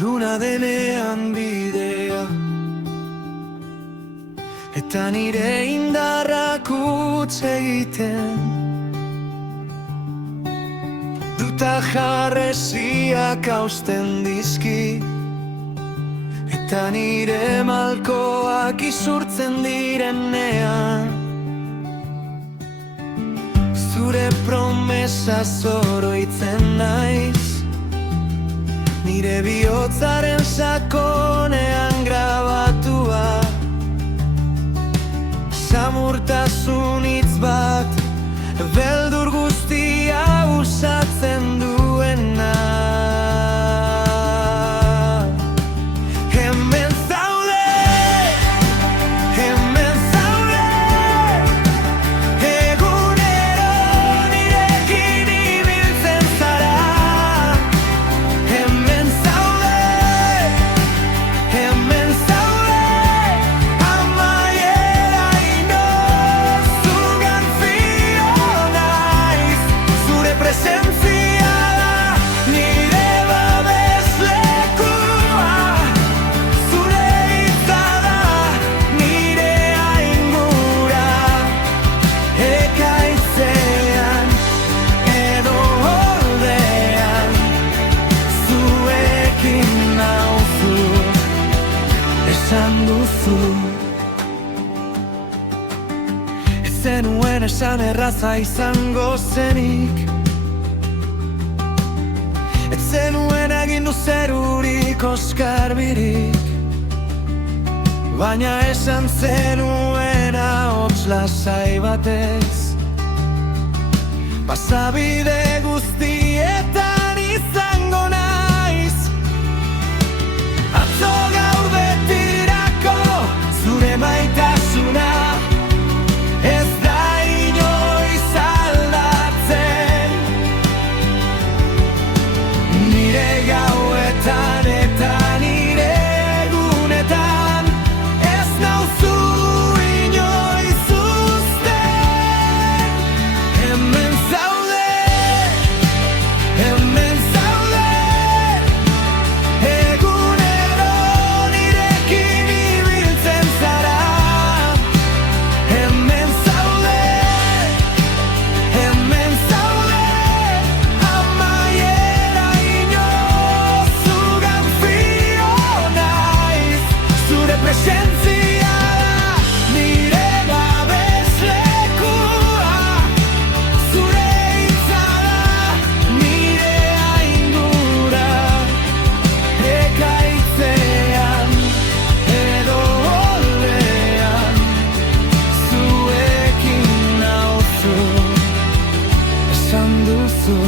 Luna denean bidea, eta nire indarrak utz egiten, duta jarresiak hausten dizki, eta nire malkoak isurtzen direnean, zure promesa zoroitzen naiz, nire bihotzaren sakonean grabatua, samurtasun hitz bat, beldur guztia usatzen duena. Hemen zaude, hemen zaude, egunero nirekin ibiltzen zara. Hemen zaude, amaiera inozugan fio naiz. Zure presentzia da nire babeslekua, zure hitza da nire aingura. Ekaitzean edo oldean, zuekin nauzu, esan duzu. Ez zenuen esan erraza izango zenik, ez zenuen agindu zerurik oskarbirik, baina esan zenuen ahots lasai batez, pasabide guztietan izango naiz. Atzo gaur betirako zure maitasuna ez da inoiz aldatzen, nire gauetan eta nire egunetan ez nauzu inoiz uzten. Hemen zaude, egunero nirekin ibiltzen zara. Hemen zaude, amaiera inozugan fio naiz. Zure presentzia da nire babeslekua, zure hitza da nire aingura. Ekaitzean edo oldean, zuekin nauzu, esan duzu.